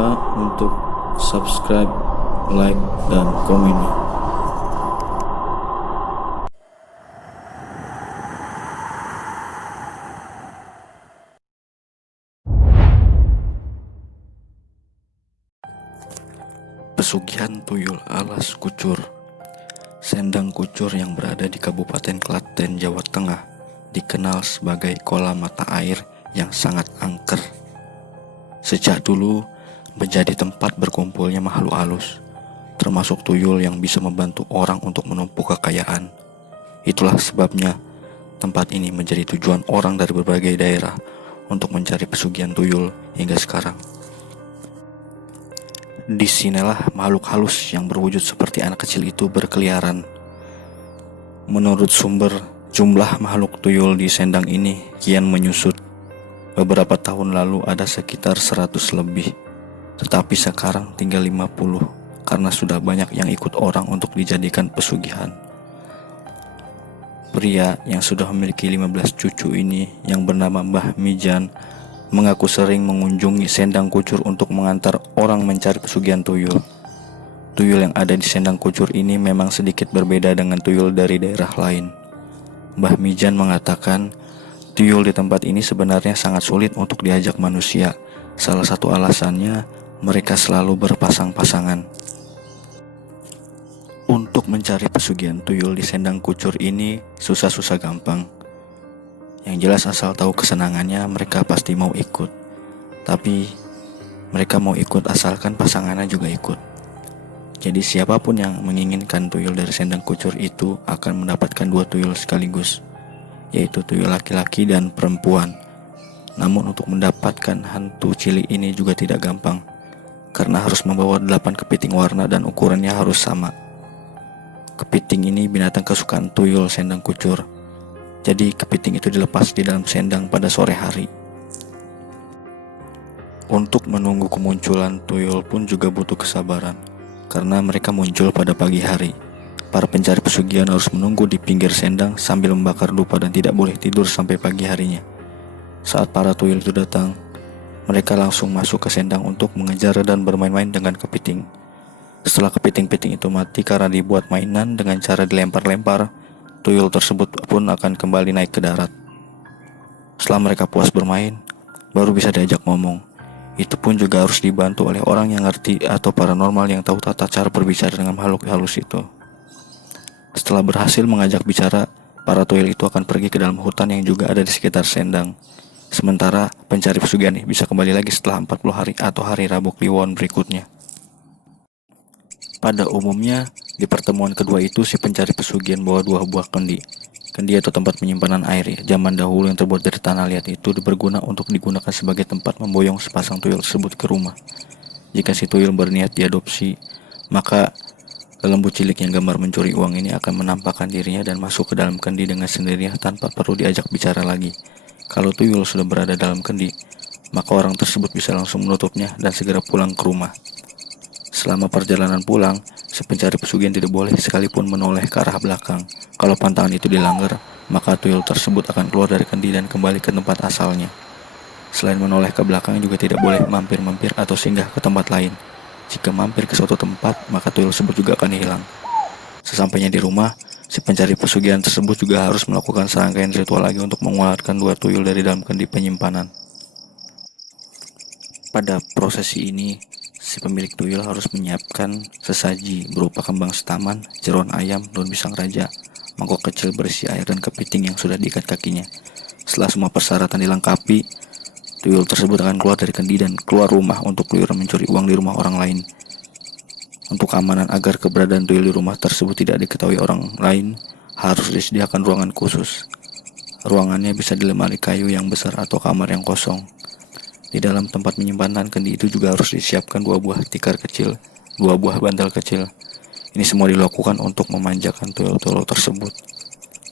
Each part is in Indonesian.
lupa untuk subscribe, like, dan komennya. Pesugihan tuyul alas kucur. Sendang kucur yang berada di Kabupaten Klaten, Jawa Tengah dikenal sebagai kolam mata air yang sangat angker. Sejak dulu menjadi tempat berkumpulnya makhluk halus, termasuk tuyul yang bisa membantu orang untuk menumpuk kekayaan. Itulah sebabnya tempat ini menjadi tujuan orang dari berbagai daerah untuk mencari pesugihan tuyul hingga sekarang. Disinilah makhluk halus yang berwujud seperti anak kecil itu berkeliaran. Menurut sumber, jumlah makhluk tuyul di sendang ini kian menyusut. Beberapa tahun lalu ada sekitar 100 lebih, tetapi sekarang tinggal 50 karena sudah banyak yang ikut orang untuk dijadikan pesugihan. Pria yang sudah memiliki 15 cucu ini yang bernama Mbah Mijan mengaku sering mengunjungi sendang kucur untuk mengantar orang mencari pesugihan tuyul. Tuyul yang ada di sendang kucur ini memang sedikit berbeda dengan tuyul dari daerah lain. Mbah Mijan mengatakan tuyul di tempat ini sebenarnya sangat sulit untuk diajak manusia. Salah satu alasannya mereka selalu berpasang-pasangan. Untuk mencari pesugihan tuyul di sendang kucur ini susah-susah gampang. Yang jelas asal tahu kesenangannya mereka pasti mau ikut. Tapi mereka mau ikut asalkan pasangannya juga ikut. Jadi siapapun yang menginginkan tuyul dari sendang kucur itu akan mendapatkan 2 tuyul sekaligus, yaitu tuyul laki-laki dan perempuan. Namun untuk mendapatkan hantu cilik ini juga tidak gampang, karena harus membawa 8 kepiting warna dan ukurannya harus sama. Kepiting ini binatang kesukaan tuyul sendang kucur. Jadi kepiting itu dilepas di dalam sendang pada sore hari. Untuk menunggu kemunculan tuyul pun juga butuh kesabaran, karena mereka muncul pada pagi hari. Para pencari pesugihan harus menunggu di pinggir sendang sambil membakar dupa dan tidak boleh tidur sampai pagi harinya. Saat para tuyul itu datang, mereka langsung masuk ke sendang untuk mengejar dan bermain-main dengan kepiting. Setelah kepiting-piting itu mati karena dibuat mainan dengan cara dilempar-lempar, tuyul tersebut pun akan kembali naik ke darat. Setelah mereka puas bermain, baru bisa diajak ngomong. Itu pun juga harus dibantu oleh orang yang ngerti atau paranormal yang tahu tata cara berbicara dengan makhluk halus itu. Setelah berhasil mengajak bicara, para tuyul itu akan pergi ke dalam hutan yang juga ada di sekitar sendang. Sementara pencari pesugihan ini bisa kembali lagi setelah 40 hari atau hari Rabu Kliwon berikutnya. Pada umumnya, di pertemuan kedua itu si pencari pesugihan bawa 2 buah kendi. Kendi atau tempat penyimpanan air zaman dahulu yang terbuat dari tanah liat itu berguna untuk digunakan sebagai tempat memboyong sepasang tuyul tersebut ke rumah. Jika si tuyul berniat diadopsi, maka lembu cilik yang gemar mencuri uang ini akan menampakkan dirinya dan masuk ke dalam kendi dengan sendirinya tanpa perlu diajak bicara lagi. Kalau tuyul sudah berada dalam kendi, maka orang tersebut bisa langsung menutupnya dan segera pulang ke rumah. Selama perjalanan pulang, si pencari pesugihan tidak boleh sekalipun menoleh ke arah belakang. Kalau pantangan itu dilanggar, maka tuyul tersebut akan keluar dari kendi dan kembali ke tempat asalnya. Selain menoleh ke belakang juga tidak boleh mampir-mampir atau singgah ke tempat lain. Jika mampir ke suatu tempat, maka tuyul tersebut juga akan hilang. Sesampainya di rumah, si pencari pesugihan tersebut juga harus melakukan serangkaian ritual lagi untuk mengeluarkan 2 tuyul dari dalam kendi penyimpanan. Pada prosesi ini, si pemilik tuyul harus menyiapkan sesaji berupa kembang setaman, jeroan ayam, daun pisang raja, mangkok kecil berisi air dan kepiting yang sudah diikat kakinya. Setelah semua persyaratan dilengkapi, tuyul tersebut akan keluar dari kendi dan keluar rumah untuk keluyuran mencuri uang di rumah orang lain. Untuk keamanan agar keberadaan tuyul di rumah tersebut tidak diketahui orang lain, harus disediakan ruangan khusus. Ruangannya bisa di lemari kayu yang besar atau kamar yang kosong. Di dalam tempat penyimpanan kendi itu juga harus disiapkan 2 buah tikar kecil, 2 buah bantal kecil. Ini semua dilakukan untuk memanjakan tuyul-tuyul tersebut.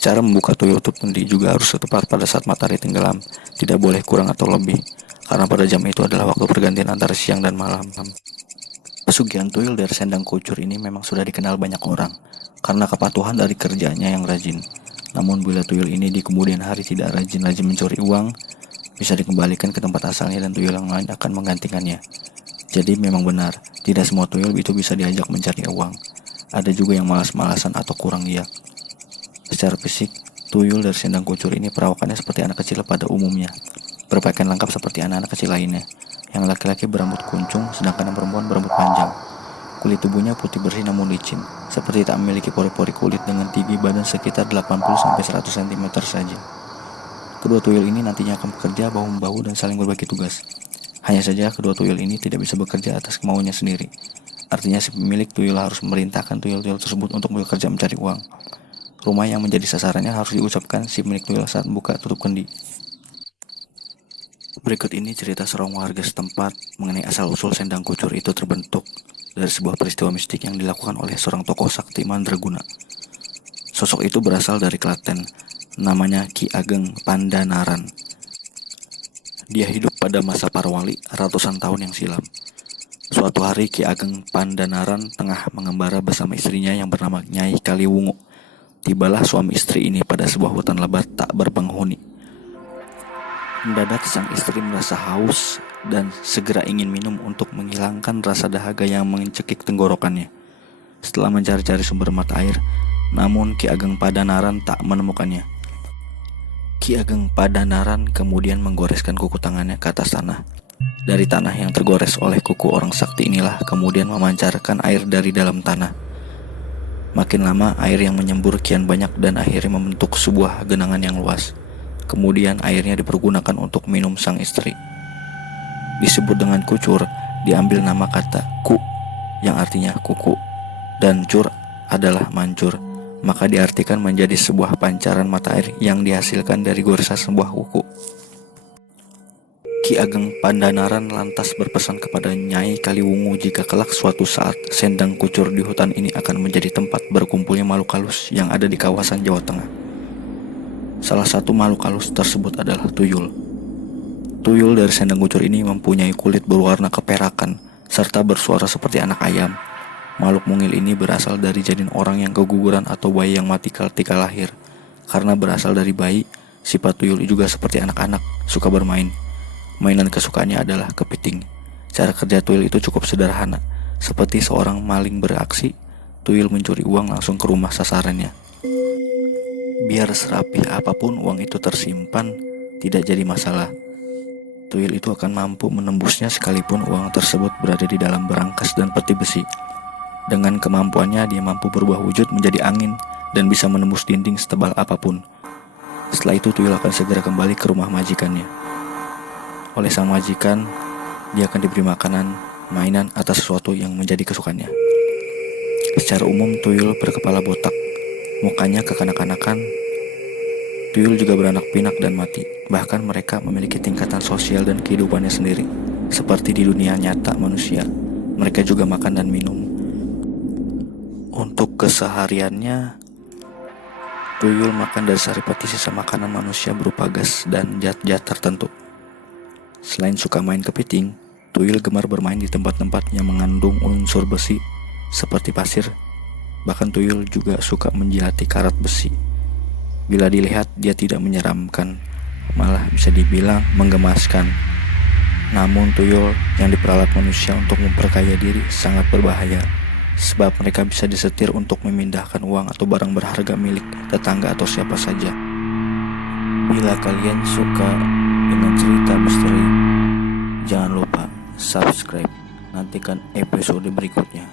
Cara membuka tuyul kendi juga harus tepat pada saat matahari tenggelam, tidak boleh kurang atau lebih, karena pada jam itu adalah waktu pergantian antara siang dan malam. Pesugihan tuyul dari sendang kucur ini memang sudah dikenal banyak orang, karena kepatuhan dari kerjanya yang rajin. Namun bila tuyul ini di kemudian hari tidak rajin-rajin mencuri uang, bisa dikembalikan ke tempat asalnya dan tuyul yang lain akan menggantikannya. Jadi memang benar, tidak semua tuyul itu bisa diajak mencari uang. Ada juga yang malas-malasan atau kurang giat. Secara fisik, tuyul dari sendang kucur ini perawakannya seperti anak kecil pada umumnya. Berpakaian lengkap seperti anak-anak kecil lainnya. Yang laki-laki berambut kuncung, sedangkan yang perempuan berambut panjang. Kulit tubuhnya putih bersih namun licin, seperti tak memiliki pori-pori kulit dengan tinggi badan sekitar 80-100 cm saja. Kedua tuyul ini nantinya akan bekerja bahu-membahu dan saling berbagi tugas. Hanya saja kedua tuyul ini tidak bisa bekerja atas kemauannya sendiri. Artinya si pemilik tuyul harus memerintahkan tuyul-tuyul tersebut untuk bekerja mencari uang. Rumah yang menjadi sasarannya harus diucapkan si pemilik tuyul saat buka tutup kendi. Berikut ini cerita seorang warga setempat mengenai asal-usul sendang kucur itu terbentuk dari sebuah peristiwa mistik yang dilakukan oleh seorang tokoh sakti mandraguna. Sosok itu berasal dari Klaten, namanya Ki Ageng Pandanaran. Dia hidup pada masa para wali ratusan tahun yang silam. Suatu hari Ki Ageng Pandanaran tengah mengembara bersama istrinya yang bernama Nyai Kaliwungu. Tibalah suami istri ini pada sebuah hutan lebat tak berpenghuni. Mendadak sang istri merasa haus dan segera ingin minum untuk menghilangkan rasa dahaga yang mencekik tenggorokannya. Setelah mencari-cari sumber mata air, namun Ki Ageng Pandanaran tak menemukannya. Ki Ageng Pandanaran kemudian menggoreskan kuku tangannya ke atas tanah. Dari tanah yang tergores oleh kuku orang sakti inilah kemudian memancarkan air dari dalam tanah. Makin lama air yang menyembur kian banyak dan akhirnya membentuk sebuah genangan yang luas. Kemudian airnya dipergunakan untuk minum sang istri. Disebut dengan kucur, diambil nama kata ku yang artinya kuku, dan cur adalah mancur, maka diartikan menjadi sebuah pancaran mata air yang dihasilkan dari goresan sebuah kuku. Ki Ageng Pandanaran lantas berpesan kepada Nyai Kaliwungu jika kelak suatu saat sendang kucur di hutan ini akan menjadi tempat berkumpulnya makhluk halus yang ada di kawasan Jawa Tengah. Salah satu makhluk halus tersebut adalah tuyul. Tuyul dari sendang kucur ini mempunyai kulit berwarna keperakan serta bersuara seperti anak ayam. Makhluk mungil ini berasal dari janin orang yang keguguran atau bayi yang mati ketika lahir. Karena berasal dari bayi, sifat tuyul juga seperti anak-anak, suka bermain. Mainan kesukaannya adalah kepiting. Cara kerja tuyul itu cukup sederhana. Seperti seorang maling beraksi, tuyul mencuri uang langsung ke rumah sasarannya. Biar serapih apapun uang itu tersimpan, tidak jadi masalah. Tuyul itu akan mampu menembusnya sekalipun uang tersebut berada di dalam berangkas dan peti besi. Dengan kemampuannya dia mampu berubah wujud menjadi angin dan bisa menembus dinding setebal apapun. Setelah itu tuyul akan segera kembali ke rumah majikannya. Oleh sang majikan, dia akan diberi makanan, mainan atau sesuatu yang menjadi kesukaannya. Secara umum tuyul berkepala botak, mukanya kekanak-kanakan. Tuyul juga beranak pinak dan mati. Bahkan mereka memiliki tingkatan sosial dan kehidupannya sendiri. Seperti di dunia nyata manusia, mereka juga makan dan minum. Untuk kesehariannya, tuyul makan dari saripati sisa makanan manusia berupa gas dan zat-zat tertentu. Selain suka main kepiting, tuyul gemar bermain di tempat-tempat yang mengandung unsur besi seperti pasir. Bahkan tuyul juga suka menjilati karat besi. Bila dilihat dia tidak menyeramkan, malah bisa dibilang menggemaskan. Namun tuyul yang diperalat manusia untuk memperkaya diri sangat berbahaya, sebab mereka bisa disetir untuk memindahkan uang atau barang berharga milik tetangga atau siapa saja. Bila kalian suka dengan cerita misteri, jangan lupa subscribe. Nantikan episode berikutnya.